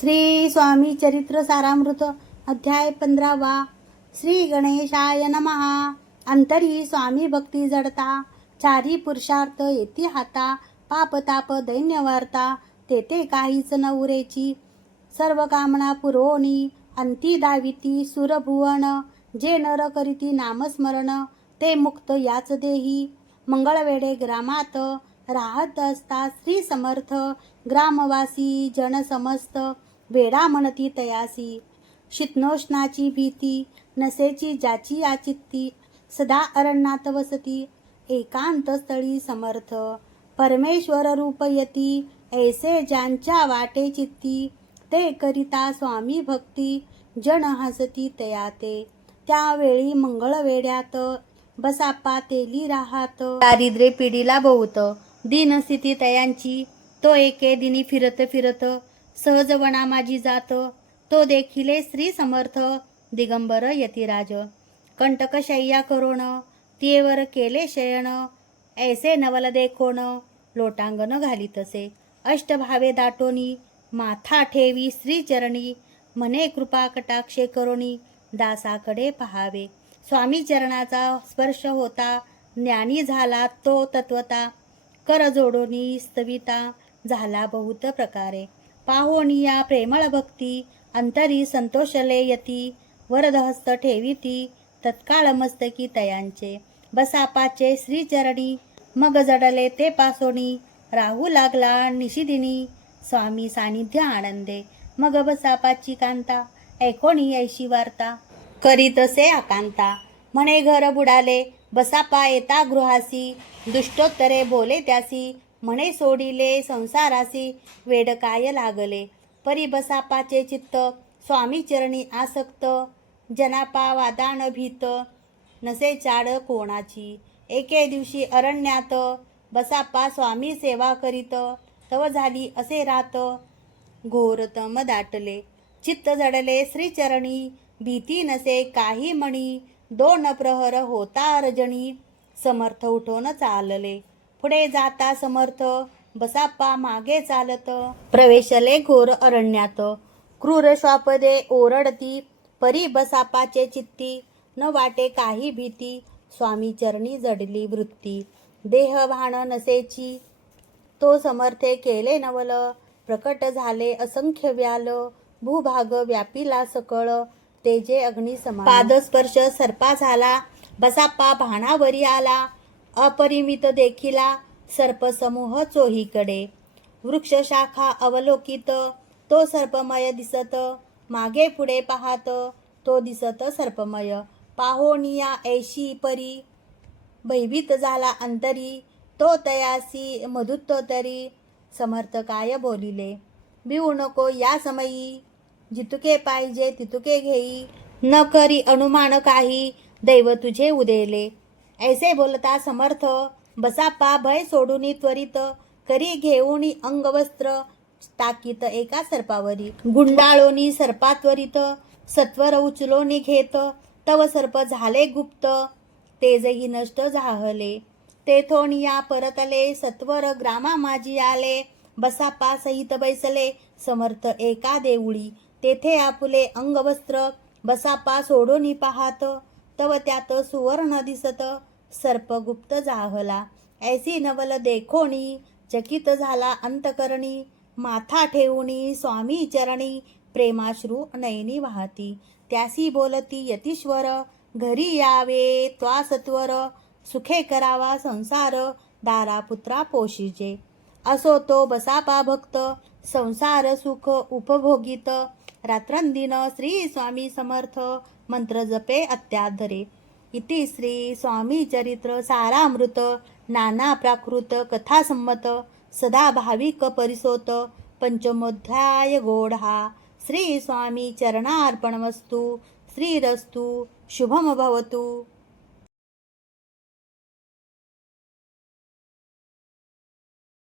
श्री स्वामी चरित्र सारामृत अध्याय पंधरावा. श्री गणेशाय नमहा अंतरी स्वामी भक्ती जडता. चारी पुरुषार्थ येती हाता. पापताप दैन्यवार्ता तेथे काहीच न उरेची. सर्व कामना पुरवणी. अंती दाविती सुरभुवन. जे नर करीती नामस्मरण ते मुक्त याच देही. मंगळवेडे ग्रामात राहत असता श्री समर्थ. ग्रामवासी जन समस्त. वेडा म्हणती तयासी. शीतनोष्णाची भीती नसेची जाची आचित्ती सदा अरण्यात वसती. एकांतस्थळी समर्थ परमेश्वर रूप यती. ऐसे ज्यांच्या वाटे चित्ती ते करिता स्वामी भक्ती जन हसती तया ते त्यावेळी मंगळवेड्यात बसापा तेली राहात. दारिद्र्य पिढीला बहुत दीनस्थिती तयांची तो एके दिनी फिरत फिरत सहजवना माझी जात. तो देखिले श्री समर्थ. दिगंबर यतिराज. कंटकशय्या करोण. तियेवर केले शयन. ऐसे नवल देखोण. लोटांगण घालीतसे अष्टभावे दाटोनी. माथा ठेवी श्रीचरणी म्हणे कृपा कटाक्षे करोणी दासाकडे पहावे. स्वामी चरणाचा स्पर्श होता. ज्ञानी झाला तो तत्वता. कर जोडोनी स्तविता. झाला बहुत प्रकारे. पाहोनिया प्रेमळ भक्ती अंतरी संतोषले यती वरदहस्त ठेविती तत्काळ मस्तकी तयांचे. बसापाचे श्रीचरणी मग जडले ते पासोणी राहू लागला निशिदिनी स्वामी सानिध्य आनंदे. मग बसापाची कांता ऐकोणी ऐशी वार्ता. करीतसे आकांता. म्हणे घर बुडाले बसापा येता गृहासी दुष्टोत्तरे बोले त्यासी म्हणे सोडिले संसारासी वेड काय लागले? परी बसापाचे चित्त स्वामी चरणी आसक्त जनापा वादान भीत. नसे चाड कोणाची? एके दिवशी अरण्यात बसापा स्वामी सेवा करीत. तव झाली असे रात घोरतम दाटले. चित्त जडले श्रीचरणी भीती नसे काही मणी. दोन प्रहर होता अर्जणी समर्थ उठून चालले. पुढे जाता समर्थ बसाप्पा मागे चालत. प्रवेशले घोर अरण्यात. क्रूर श्वापदे ओरडती परी बसापाचे चित्ती. न वाटे काही भीती स्वामी चरणी जडली वृत्ती. देह भान नसेची तो समर्थे केले नवल. प्रकट झाले असंख्य व्याल. भूभाग व्यापीला सकळ. तेजे अग्नी समान पादस्पर्श सर्पा झाला. बसाप्पा भाणावरी आला. अपरिमित देखिला सर्पसमूह चोहीकडे. वृक्षशाखा अवलोकित तो सर्पमय दिसत. मागे पुढे पाहत तो दिसत सर्पमय. पाहोनिया ऐशी परी. भयभीत झाला अंतरी तो तयासी मधुत्व तरी. समर्थ काय बोलिले? भिवू नको या समयी. जितुके पाहिजे तितुके घेई. न करी अनुमान काही दैव तुझे उदेले. ऐसे बोलता समर्थ बसापा भय सोडूनी त्वरित करी घेऊनी अंगवस्त्र टाकीत एका सर्पावरी. गुंडाळोनी सर्पा त्वरित सत्वर उचलोनी घेत तव सर्प झाले गुप्त तेजही नष्ट झाहले. तेथोनिया परतले सत्वर ग्रामा माझी आले बसापा सहित बैसले समर्थ एका देऊळी. तेथे आपुले अंगवस्त्र बसापा सोडोनी पाहात तव त्यात सुवर्ण दिसत. सर्पगुप्त जाहला. ऐसी नवल देखोणी. चकित झाला अंतकरणी. माथा ठेवणी स्वामी चरणी. प्रेमाश्रू नयनी वाहती. त्यासी बोलती यतीश्वर घरी यावे त्वासत्वर. सुखे करावा संसार. दारा पुत्रा पोशिजे असो तो बसापा भक्त संसार सुख उपभोगित. रात्रंदिन श्री स्वामी समर्थ मंत्र जपे अत्याधरे इति श्री स्वामी चरित्र सारामृत नाना प्राकृत कथासंमत सदा भाविक परिसोत. पंचमोध्याय गोढा श्री स्वामी चरणार्पणमस्तु. श्रीरस्तु. शुभम भवतु